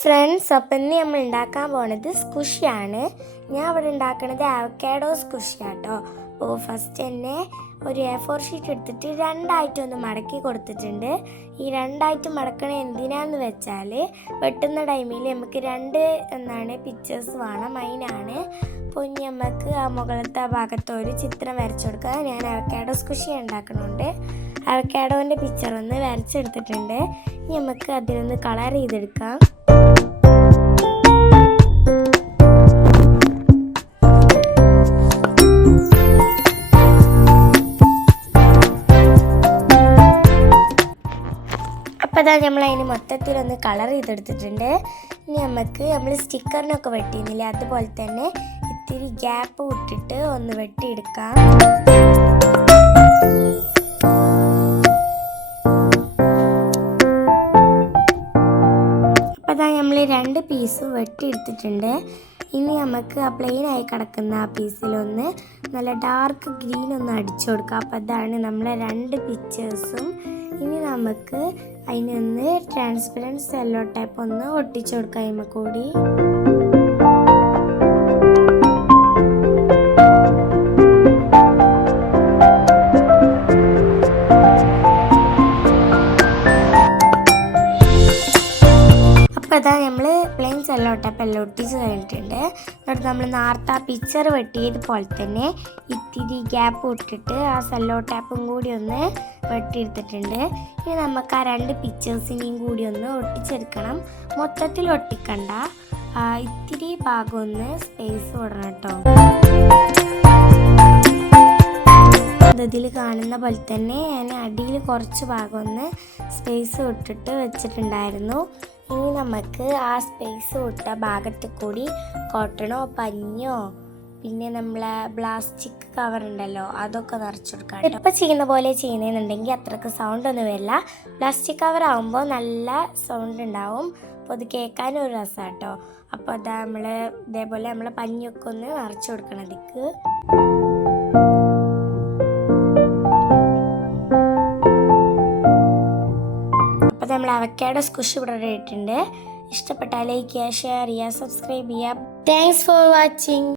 Friends അപ്പം ഇന്ന് നമ്മൾ ഉണ്ടാക്കാൻ പോണത് സ്കുഷിയാണ്. ഞാൻ അവിടെ ഉണ്ടാക്കണത് അവക്കാഡോ സ്കുഷിയാട്ടോ. അപ്പോൾ ഫസ്റ്റ് തന്നെ ഒരു എ ഫോർ ഷീറ്റ് എടുത്തിട്ട് രണ്ടായിട്ട് ഒന്ന് മടക്കി കൊടുത്തിട്ടുണ്ട്. ഈ രണ്ടായിട്ട് മടക്കണ എന്തിനാന്ന് വെച്ചാൽ വെട്ടുന്ന ടൈമിൽ നമുക്ക് രണ്ട് എന്താണ് പിക്ചേഴ്സ് വേണം. അതിനാണ് അപ്പോൾ ഇനി നമുക്ക് ആ മുകളിലത്തെ ആ ഭാഗത്ത് ഒരു ചിത്രം വരച്ചു കൊടുക്കുക. ഞാൻ അവക്കാഡോ സ്കുഷി ഉണ്ടാക്കണുണ്ട്. അവക്കാഡോന്റെ പിക്ചർ ഒന്ന് വരച്ചെടുത്തിട്ടുണ്ട്. ഇനി നമുക്ക് അതിനൊന്ന് കളർ ചെയ്തെടുക്കാം. അപ്പോൾ അതാ നമ്മൾ അതിന് മൊത്തത്തിലൊന്ന് കളർ ചെയ്തെടുത്തിട്ടുണ്ട്. ഇനി നമുക്ക് നമ്മൾ സ്റ്റിക്കറിനൊക്കെ വെട്ടിയിരുന്നില്ലേ അതുപോലെ തന്നെ ഇത്തിരി ഗ്യാപ്പ് വിട്ടിട്ട് ഒന്ന് വെട്ടിയെടുക്കാം. അപ്പോൾ അതാ നമ്മൾ രണ്ട് പീസും വെട്ടിയെടുത്തിട്ടുണ്ട്. ഇനി നമുക്ക് ആ പ്ലെയിൻ ആയി കിടക്കുന്ന ആ പീസിലൊന്ന് നല്ല ഡാർക്ക് ഗ്രീൻ ഒന്ന് അടിച്ചു കൊടുക്കുക അപ്പോൾ അതാണ് നമ്മളെ രണ്ട് പിക്ചേഴ്സും ഇനി നമുക്ക് അതിനൊന്ന് ട്രാൻസ്പെറന്റ് സെല്ലോ ടൈപ്പ് ഒന്ന് ഒട്ടിച്ചു കൊടുക്കാം അതിമ്മ കൂടി അപ്പോൾ അതാ നമ്മൾ പ്ലെയിൻ സെല്ലോ ടൈപ്പ് എല്ലാം ഒട്ടിച്ച് കഴിഞ്ഞിട്ടുണ്ട്. എന്നിട്ട് നമ്മൾ നേരത്തെ ആ പിക്ചർ വെട്ടിയത് പോലെ തന്നെ ഇത്തിരി ഗ്യാപ്പ് ഇട്ടിട്ട് ആ സെല്ലോ ടാപ്പും കൂടി ഒന്ന് വെട്ടിയെടുത്തിട്ടുണ്ട്. ഇനി നമുക്ക് ആ രണ്ട് പിക്ചേഴ്സിനെയും കൂടി ഒന്ന് ഒട്ടിച്ചെടുക്കണം. മൊത്തത്തിൽ ഒട്ടിക്കണ്ട. ഇത്തിരി ഭാഗം ഒന്ന് സ്പേസ് വിടണം കേട്ടോ. ഇതിൽ കാണുന്ന പോലെ തന്നെ ഞാൻ അടിയിൽ കുറച്ച് ഭാഗം ഒന്ന് സ്പേസ് വിട്ടിട്ട് വെച്ചിട്ടുണ്ടായിരുന്നു. ഇനി നമുക്ക് ആ സ്പേസ് വിട്ട ഭാഗത്ത് കൂടി കോട്ടണോ പഞ്ഞോ പിന്നെ നമ്മളെ പ്ലാസ്റ്റിക് കവർ ഉണ്ടല്ലോ അതൊക്കെ നിറച്ചെടുക്കാം ഇപ്പം ചെയ്യുന്ന പോലെ ചെയ്യുന്നതെന്നുണ്ടെങ്കിൽ അത്രയ്ക്ക് സൗണ്ട് ഒന്നും വരില്ല. പ്ലാസ്റ്റിക് കവർ ആകുമ്പോൾ നല്ല സൗണ്ട് ഉണ്ടാവും. അപ്പോൾ അത് കേൾക്കാനും ഒരു രസമാണ് കേട്ടോ. അപ്പോൾ അതാ നമ്മൾ ഇതേപോലെ നമ്മൾ പഞ്ഞൊക്കെ ഒന്ന് നിറച്ചു കൊടുക്കണം അതിക്ക്. അപ്പോൾ നമ്മൾ അവക്കാഡോ സ്കുഷ് ഇവിടെ ഇട്ടിട്ടുണ്ട്. ഇഷ്ടപ്പെട്ടാൽ ലൈക്ക് ചെയ്യുക ഷെയർ ചെയ്യുക സബ്സ്ക്രൈബ് ചെയ്യുക. Thanks for watching